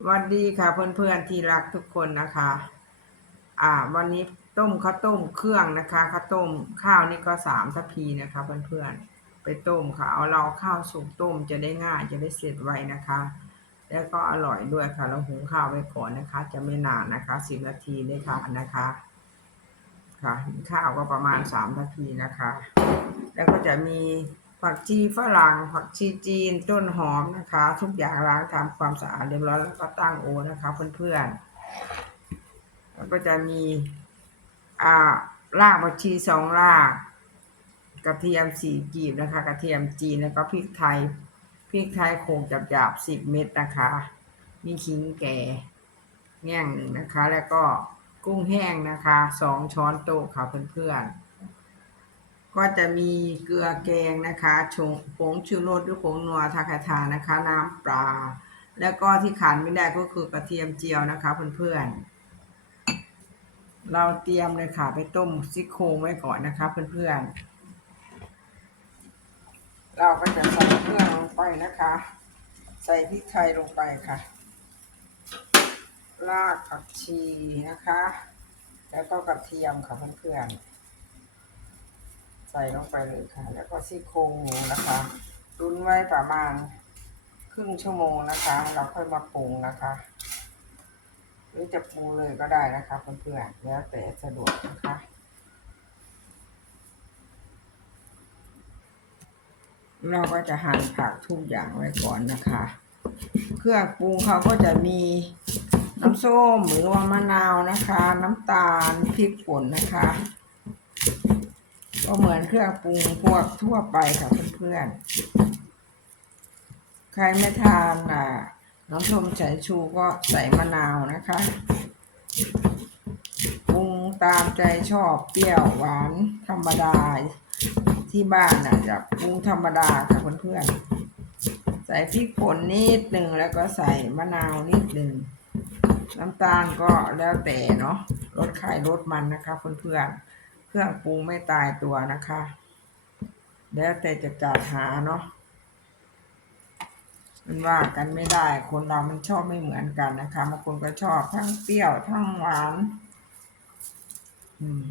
สวัสดีค่ะเพื่อนๆที่รักทุกคนนะคะ อ่า วันนี้ต้มข้าวต้มเครื่องนะคะข้าวต้มข้าวนี่ก็สามทัพพีนะคะเพื่อนๆไปต้มค่ะ เอาเราข้าวสุกต้มจะได้ง่ายจะได้เสร็จไวนะคะ แล้วก็อร่อยด้วยค่ะ เราหุงข้าวไว้ก่อนนะคะ จะไม่นานนะคะสิบนาทีได้ทานนะคะ ค่ะข้าวก็ประมาณสามนาทีนะคะ แล้วก็จะมี ผักชีฝรั่งผักชีจีน ต้นหอมนะคะ ทุกอย่างล้างทำความสะอาดเรียบร้อยแล้วก็ตั้งโอนะคะเพื่อนๆแล้วก็จะมีอ่ารากผักชีสองราก กระเทียมสี่กีบนะคะ กระเทียมจีนแล้วก็พริกไทยพริกไทยโขลกหยาบๆสิบเม็ดนะคะ มีขิงแก่แง่งหนึ่งนะคะ แล้วก็กุ้งแห้งนะคะสองช้อนโต๊ะค่ะเพื่อนๆ ก็จะมีเกลือแกงนะคะชงผงชูรสหรือผงนัวทาคาทานะคะ น้ำปลา แล้วก็ที่ขาดไม่ได้ก็คือกระเทียมเจียวนะคะเพื่อนๆ เราเตรียมเลยค่ะไปต้มซี่โครงไว้ก่อนนะคะเพื่อนๆ เราก็จะใส่เครื่องลงไปนะคะ ใส่พริกไทยลงไปค่ะ รากผักชีนะคะ แล้วก็กระเทียมค่ะเพื่อนๆ ใส่ลงไปเลยค่ะ แล้วก็ซี่โครงหมูนะคะตุนไว้ประมาณครึ่งชั่วโมงนะคะ เราค่อยมาปรุงนะคะ หรือจะปรุงเลยก็ได้นะคะเพื่อนๆแล้วแต่สะดวกนะคะเราก็จะหั่นผักทุกอย่างไว้ก่อนนะคะ เครื่องปรุงเขาก็จะมีน้ำส้มหรือว่ามะนาวนะคะ น้ำตาลพริกป่นนะคะ ก็เหมือนเครื่องปรุงพวกทั่วไปค่ะเพื่อนๆ ใครไม่ทานอะน้ำส้มสายชูก็ใส่มะนาวนะคะปรุงตามใจชอบเปรี้ยวหวานธรรมดา ที่บ้านน่ะจะปรุงธรรมดาค่ะเพื่อนๆ ใส่พริกป่นนิดหนึ่งแล้วก็ใส่มะนาวนิดหนึ่งน้ำตาลก็แล้วแต่เนาะรสไข่รสมันนะคะเพื่อนๆ เครื่องปรุงไม่ตายตัวนะคะ แล้วแต่จะจัดหาเนาะมันว่ากันไม่ได้ คนเรามันชอบไม่เหมือนกันนะคะบางคนก็ชอบทั้งเปรี้ยวทั้งหวาน อืม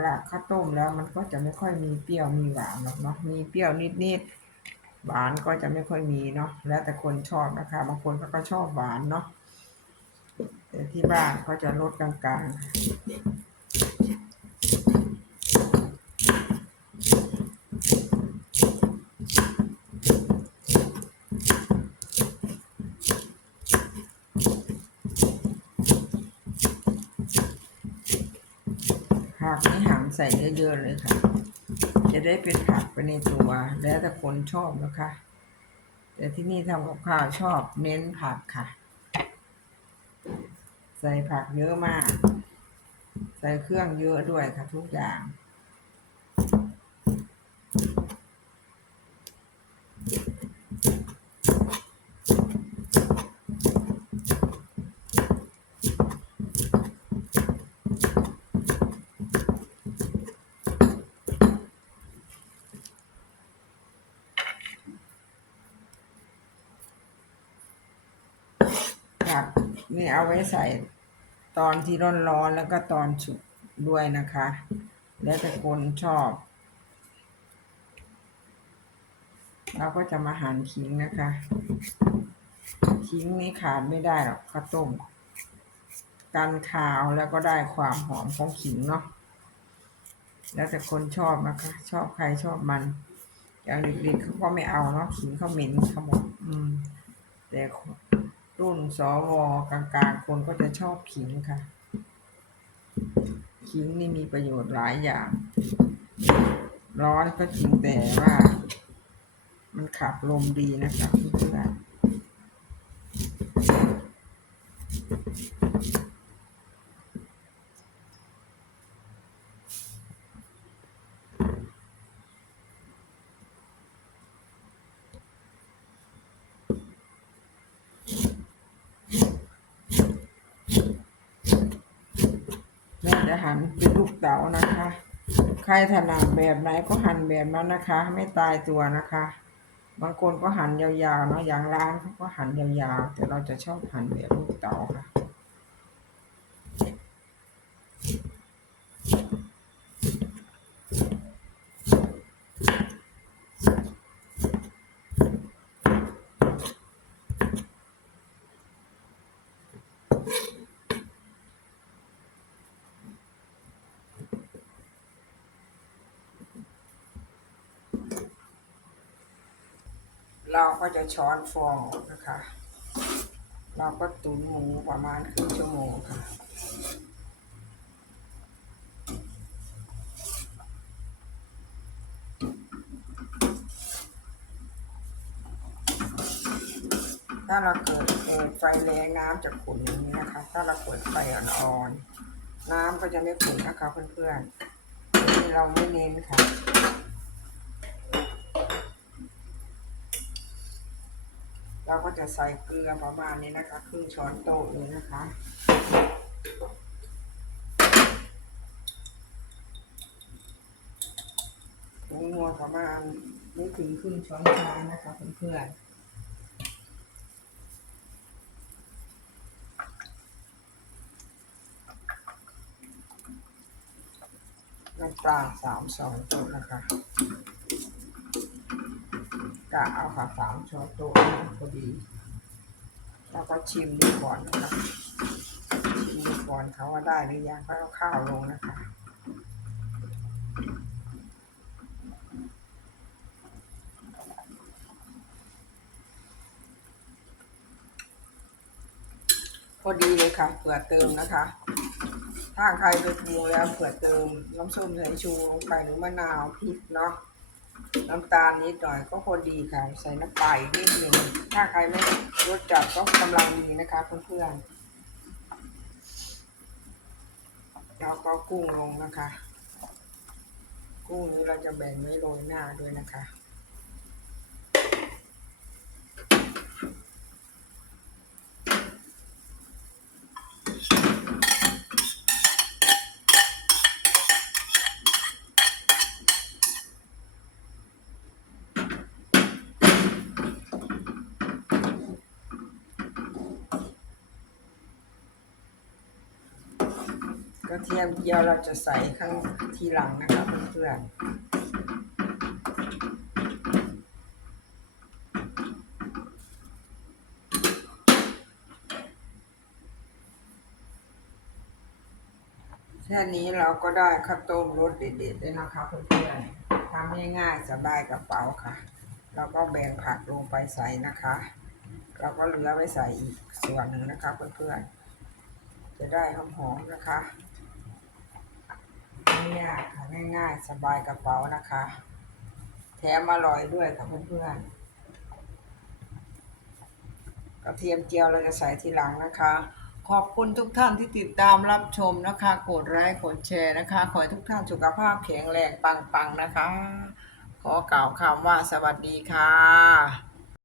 หลักๆข้าวต้มแล้วมันก็จะไม่ค่อยมีเปรี้ยวมีหวานหรอกเนาะมีเปรี้ยวนิดๆหวานก็จะไม่ค่อยมีเนาะแล้วแต่คนชอบนะคะ บางคนก็ชอบหวานเนาะแต่ที่บ้านก็จะลดกลางๆ ผักนี่หั่นใส่เยอะๆเลยค่ะ จะได้เป็นผักไปในตัวแล้วแต่คนชอบนะคะ แต่ที่นี่ทำกับข้าวชอบเน้นผักค่ะ ใส่ผักเยอะมาก ใส่เครื่องเยอะด้วยค่ะทุกอย่าง ผักนี่เอาไว้ใส่ตอนที่ร้อนๆแล้วก็ตอนสุกด้วยนะคะ แล้วแต่คนชอบ เราก็จะมาหั่นขิงนะคะขิงนี่ขาดไม่ได้หรอกข้าวต้มกันขาวแล้วก็ได้ความหอมของขิงเนาะแล้วแต่คนชอบนะคะ ชอบใครชอบมันอย่างเด็กๆเขาก็ไม่เอาเนาะขิงเขาเหม็นเขาบอกอืมแต่ รุ่นสวกลางๆ คนก็จะชอบขิงค่ะ ขิงนี่มีประโยชน์หลายอย่าง ร้อนก็จริงแต่ว่า มันขับลมดีนะคะเพื่อนแม่ จะหั่นเป็นลูกเต๋านะคะ ใครถนัดแบบไหนก็หั่นแบบนั้นนะคะ ไม่ตายตัวนะคะ บางคนก็หั่นยาวๆเนาะอย่างร้านเขาก็หั่นยาวๆแต่เราจะชอบหั่นแบบลูกเต๋าค่ะ เราก็จะช้อนฟองนะคะ เราก็ตุ๋นหมูประมาณครึ่งชั่วโมงค่ะถ้าเราเกิดเไฟแรงน้ำจะขุ่นอย่างนี้นะคะ ถ้าเราเปิดไฟอ่อนๆน้ำก็จะไม่ขุ่นนะคะเพื่อนๆนี่เราไม่เน้นค่ะ เราก็จะใส่เกลือประมาณนี้นะคะครึ่งช้อนโต๊ะเลยนะคะผงนัวประมาณไม่ถึงครึ่งช้อนชานะคะเพื่อนๆน้ำปลสามช้อนโต๊ะนะคะ กะเอาค่ะสามช้อนโต๊ะพอดีแล้วก็ชิมดูก่อนนะคะชิมดูก่อนเขาว่าได้หรือยังก็เอาข้าวลงนะคะพอดีเลยค่ะเผื่อเติมนะคะ ถ้าใครไปปรุงแล้วเผื่อเติมน้ำส้มสายชูลงไปหรือมะนาวพริกเนาะ น้ำตาลนิดหน่อยก็พอดีค่ะ ใส่น้ำปลาอีกนิดหนึ่งถ้าใครไม่รสจัดก็กำลังดีนะคะเพื่อนๆแล้วก็กุ้งลงนะคะ กุ้งนี้เราจะแบ่งไว้โรยหน้าด้วยนะคะ ก ระเทียมเจียวเราจะใส่ข้างทีหลังนะคะเพื่อนแค่นี้เราก็ได้ข้าวต้มรสเด็ดๆเลยนะคะเพื่อนๆทำง่ายๆสบายกระเป๋าค่ะ เราก็แบ่งผักลงไปใส่นะคะ เราก็เหลือไว้ใส่อีกส่วนหนึ่งนะคะเพื่อนๆจะได้หอมๆนะคะ ไม่ยากค่ะง่ายๆ สบายกระเป๋านะคะ แถมอร่อยด้วยค่ะเพื่อนๆกระเทียมเจียวเราจะใส่ทีหลังนะคะ ขอบคุณทุกท่านที่ติดตามรับชมนะคะ กดไลค์กดแชร์นะคะ ขอให้ทุกท่านสุขภาพแข็งแรงปังๆนะคะ ขอกล่าวคำว่าสวัสดีค่ะ